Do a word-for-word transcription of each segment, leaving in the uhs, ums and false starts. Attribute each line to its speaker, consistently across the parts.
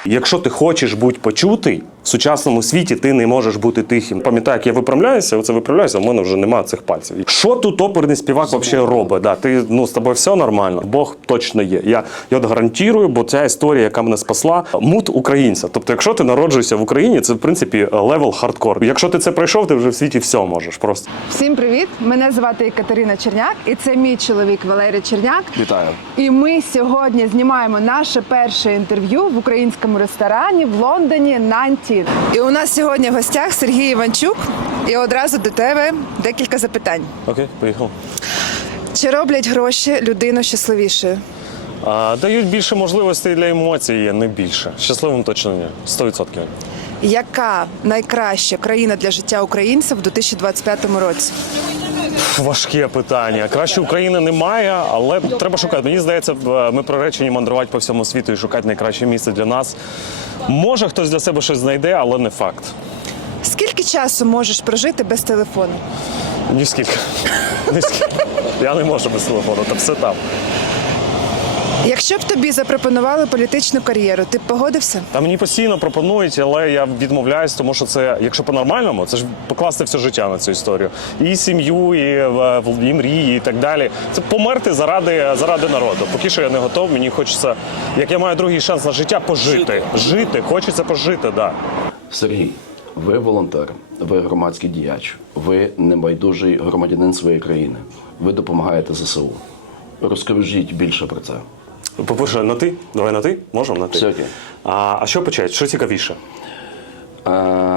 Speaker 1: Якщо ти хочеш бути почутий, в сучасному світі ти не можеш бути тихим. Пам'ятаю, як я виправляюся, оце виправляюся, в мене вже немає цих пальців. Що тут оперний співак взагалі робить? Да, ти, ну, з тобою все нормально, Бог точно є. Я, я от гарантую, бо ця історія, яка мене спасла, мут українця. Тобто, якщо ти народжуєшся в Україні, це, в принципі, левел хардкор. Якщо ти це пройшов, ти вже в світі все можеш просто.
Speaker 2: Всім привіт! Мене звати Катерина Черняк, і це мій чоловік Валерій Черняк.
Speaker 3: Вітаю.
Speaker 2: І ми сьогодні знімаємо наше перше інтерв'ю в українському ресторані в Лондоні «Нантін». І у нас сьогодні в гостях Сергій Іванчук. І одразу до тебе декілька запитань.
Speaker 1: Окей, поїхав.
Speaker 2: Чи роблять гроші людину щасливішою?
Speaker 1: А, дають більше можливостей для емоцій, не більше. Щасливим точно ні. сто відсотків.
Speaker 2: Яка найкраща країна для життя українців у дві тисячі двадцять п'ятому році?
Speaker 1: Важке питання. Краще України немає, але треба шукати. Мені здається, ми приречені мандрувати по всьому світу і шукати найкраще місце для нас. Може, хтось для себе щось знайде, але не факт.
Speaker 2: Скільки часу можеш прожити без телефону?
Speaker 1: Ні скільки. Ні скільки. Я не можу без телефону, там все там.
Speaker 2: Якщо б тобі запропонували політичну кар'єру, ти б погодився?
Speaker 1: Та мені постійно пропонують, але я відмовляюсь, тому що це, якщо по-нормальному, це ж покласти все життя на цю історію. І сім'ю, і, і мрії, і так далі. Це померти заради, заради народу. Поки що я не готов, мені хочеться, як я маю другий шанс на життя, пожити. Жити, хочеться пожити, так. Да.
Speaker 3: Сергій, ви волонтер, ви громадський діяч, ви небайдужий громадянин своєї країни. Ви допомагаєте ЗСУ. Розкажіть більше про це.
Speaker 1: По-перше, на ти? Давай на ти? Можемо на ти?
Speaker 3: Все окей.
Speaker 1: А, а що почати? Що цікавіше?
Speaker 3: Е...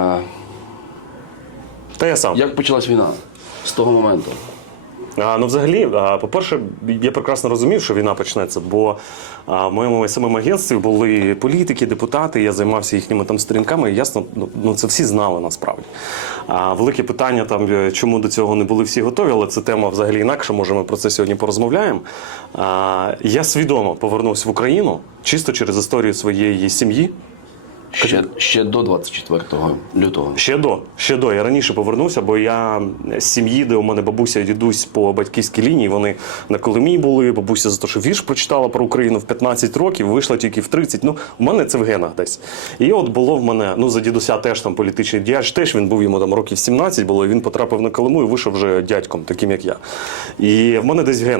Speaker 1: Та я сам.
Speaker 3: Як почалась війна? З того моменту.
Speaker 1: А, ну, взагалі, а, по-перше, я прекрасно розумів, що війна почнеться, бо а, в моєму самому агентстві були політики, депутати, я займався їхніми там сторінками, і ясно, ну, ну це всі знали насправді. А, велике питання, там, чому до цього не були всі готові, але це тема взагалі інакша, може ми про це сьогодні порозмовляємо. А, я свідомо повернувся в Україну, чисто через історію своєї сім'ї.
Speaker 3: Ще, ще до двадцять четвертого лютого.
Speaker 1: Ще до, ще до. Я раніше повернувся, бо я з сім'ї, де у мене бабуся і дідусь по батьківській лінії, вони на Колимі були, бабуся за те, що вірш прочитала про Україну в п'ятнадцять років, вийшла тільки в тридцять. Ну, у мене це в генах десь. І от було в мене, ну, за дідуся теж там політичний діяч, теж він був, йому там років сімнадцять було, і він потрапив на Колиму і вийшов вже дядьком, таким як я. І в мене десь в генах.